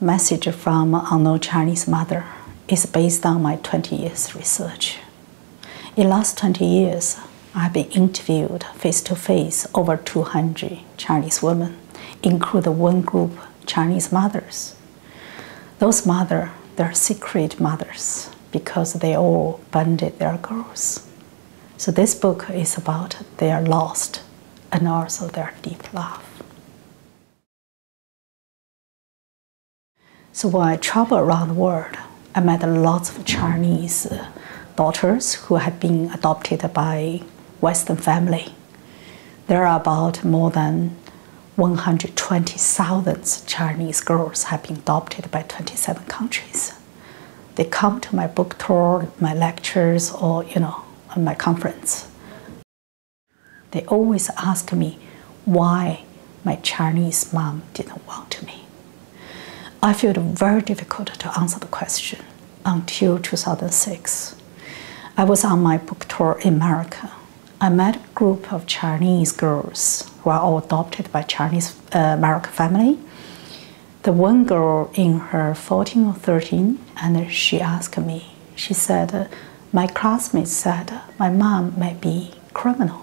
Message from Unknown Chinese Mother is based on my 20 years research. In the last 20 years, I've been interviewed face-to-face over 200 Chinese women, including one group, Chinese mothers. Those mothers, they're secret mothers because they all abandoned their girls. So this book is about their lost and also their deep love. So when I travel around the world, I met lots of Chinese daughters who had been adopted by Western family. There are about more than 120,000 Chinese girls have been adopted by 27 countries. They come to my book tour, my lectures, or my conference. They always ask me why my Chinese mom didn't want me. I feel it very difficult to answer the question until 2006. I was on my book tour in America. I met a group of Chinese girls who are all adopted by Chinese American family. The one girl in her 14 or 13, and she asked me, she said, my classmates said my mom might be criminal.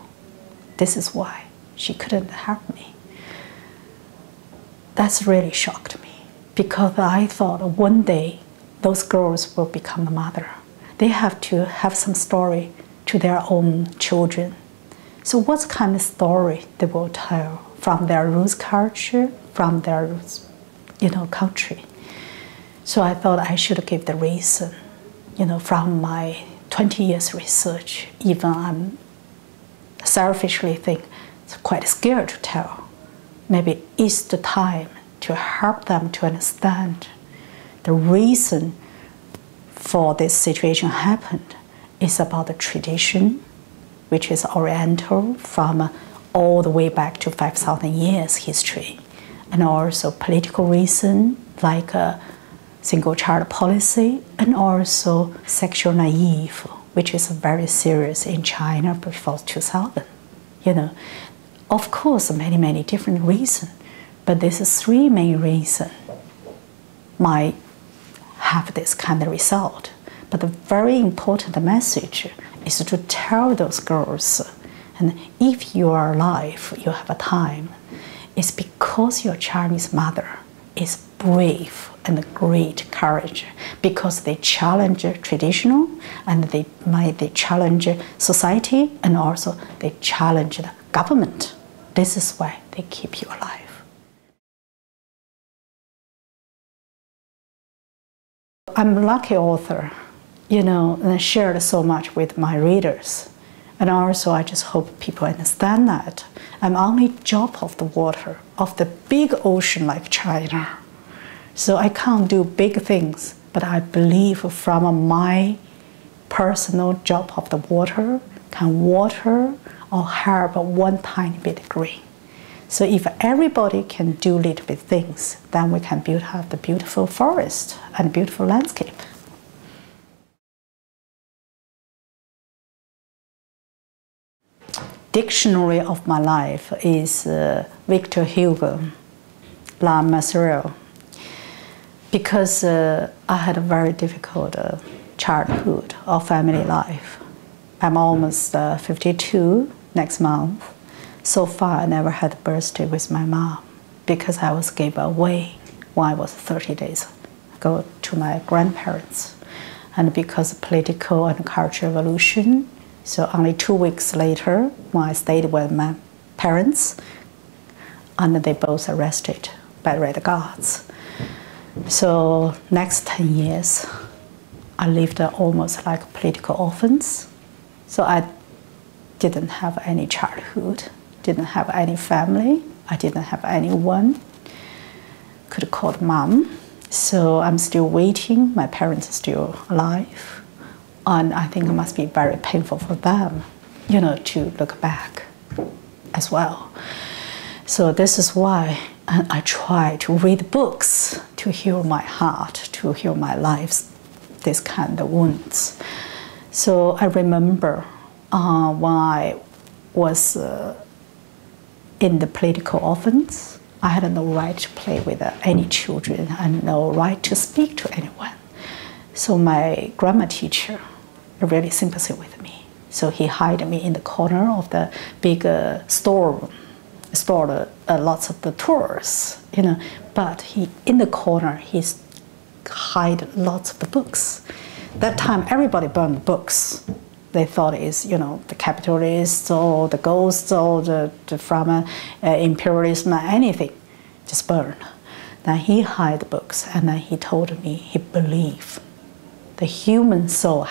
This is why she couldn't help me. That's really shocked me, because I thought one day those girls will become a mother. They have to have some story to their own children. So what kind of story they will tell from their roots culture, from their roots, country. So I thought I should give the reason, from my 20 years research. Even I'm selfishly think it's quite scared to tell. Maybe it's the time to help them to understand the reason for this situation happened is about the tradition, which is Oriental from all the way back to 5,000 years history, and also political reason like a single child policy, and also sexual naive, which is very serious in China before 2000. Of course, many different reasons. But these three main reasons might have this kind of result. But the very important message is to tell those girls, and if you are alive, you have a time, it's because your Chinese mother is brave and great courage, because they challenge traditional, and they challenge society, and also they challenge the government. This is why they keep you alive. I'm a lucky author, and I shared so much with my readers. And also, I just hope people understand that I'm only a drop of the water of the big ocean like China. So I can't do big things, but I believe from my personal drop of the water can water or help one tiny bit green. So if everybody can do little bit things, then we can have the beautiful forest and beautiful landscape. Dictionary of my life is Victor Hugo, La Maserelle. Because I had a very difficult childhood or family life. I'm almost 52 next month. So far, I never had a birthday with my mom because I was given away when I was 30 days ago to my grandparents. And because of political and cultural revolution, so only 2 weeks later, when I stayed with my parents, and they both arrested by Red Guards. So next 10 years, I lived almost like political orphans. So I didn't have any childhood, didn't have any family, I didn't have anyone could call mom. So I'm still waiting, my parents are still alive. And I think it must be very painful for them, to look back as well. So this is why I try to read books to heal my heart, to heal my life, this kind of wounds. So I remember when I was in the political orphans, I had no right to play with any children and no right to speak to anyone. So my grammar teacher really sympathy with me. So he hired me in the corner of the big storeroom, stored lots of the tours, But in the corner, he hid lots of the books. That time, everybody burned books. They thought it's, the capitalists or the ghosts or from imperialism, anything, just burned. Then he hid the books, and then he told me he believed the human soul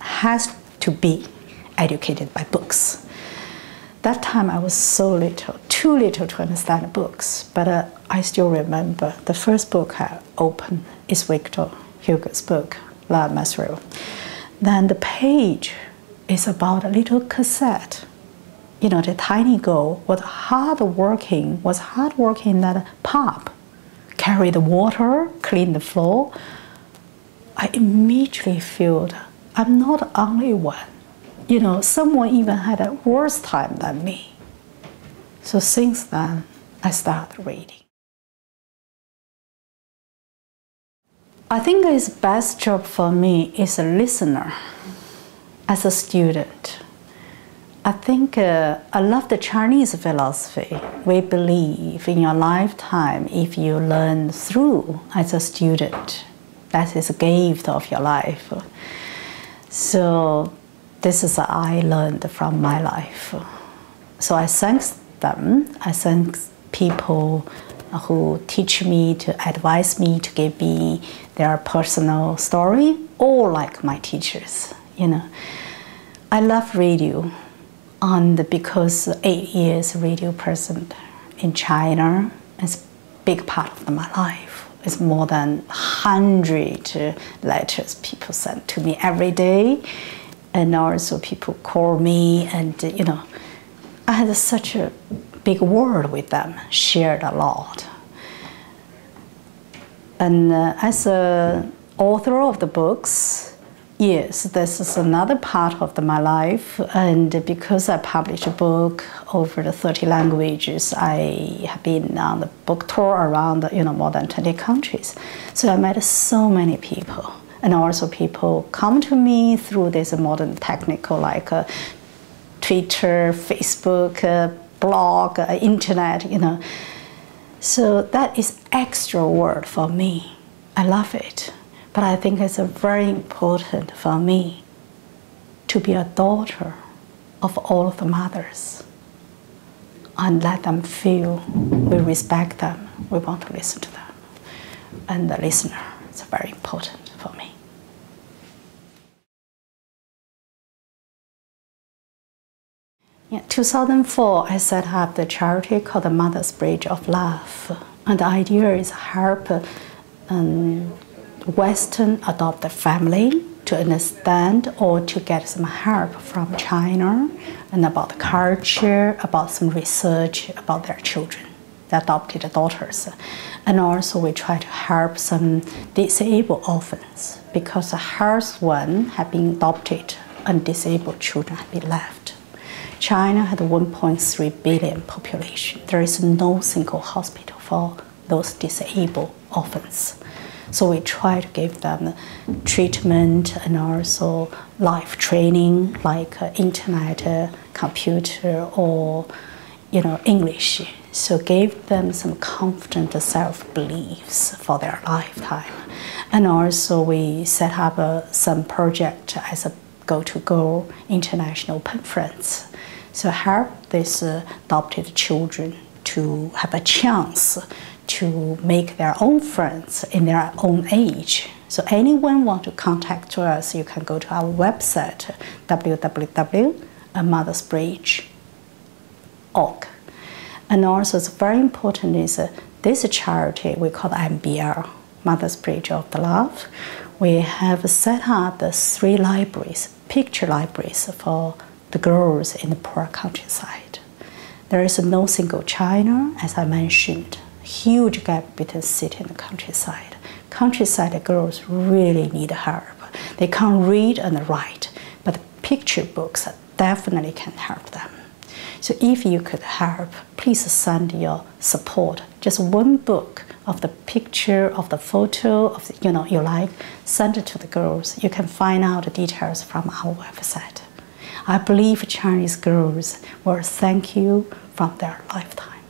has to be educated by books. That time I was so little, too little to understand books, but I still remember the first book I opened is Victor Hugo's book, La Masrelle. Then the page is about a little cassette. The tiny girl was hardworking in that pub, carry the water, clean the floor. I immediately feel I'm not the only one. Someone even had a worse time than me. So since then, I started reading. I think his best job for me is a listener. As a student, I think I love the Chinese philosophy. We believe in your lifetime, if you learn through as a student, that is a gift of your life. So this is what I learned from my life. So I thank them. I thank people who teach me, to advise me, to give me their personal story, all like my teachers. I love radio, and because 8 years radio person in China is a big part of my life. It's more than 100 letters people send to me every day, and also people call me, and I had such a big world with them, shared a lot. And as an author of the books, yes, this is another part of my life, and because I published a book over the 30 languages, I have been on the book tour around more than 20 countries. So I met so many people, and also people come to me through this modern technical like Twitter, Facebook, blog, internet, So that is extra word for me. I love it. But I think it's very important for me to be a daughter of all of the mothers and let them feel we respect them, we want to listen to them. And the listener is very important for me. In 2004, I set up the charity called the Mother's Bridge of Love. And the idea is help Western adopted family to understand or to get some help from China and about the culture, about some research about their children, the adopted daughters. And also we try to help some disabled orphans because the first one have been adopted and disabled children have been left. China had 1.3 billion population. There is no single hospital for those disabled orphans. So we try to give them treatment and also life training like internet, computer, or English. So give them some confident self-beliefs for their lifetime. And also we set up some project as a go-to-go international conference. So help these adopted children to have a chance to make their own friends in their own age. So anyone want to contact us, you can go to our website, www.mothersbridge.org. And also it's very important is this charity we call MBL, Mother's Bridge of the Love. We have set up the 3 libraries, picture libraries for the girls in the poor countryside. There is no single China, as I mentioned. Huge gap between city and the countryside. Countryside girls really need help. They can't read and write, but picture books definitely can help them. So if you could help, please send your support. Just one book of the picture, of the photo, of the, you like, send it to the girls. You can find out the details from our website. I believe Chinese girls will thank you from their lifetime.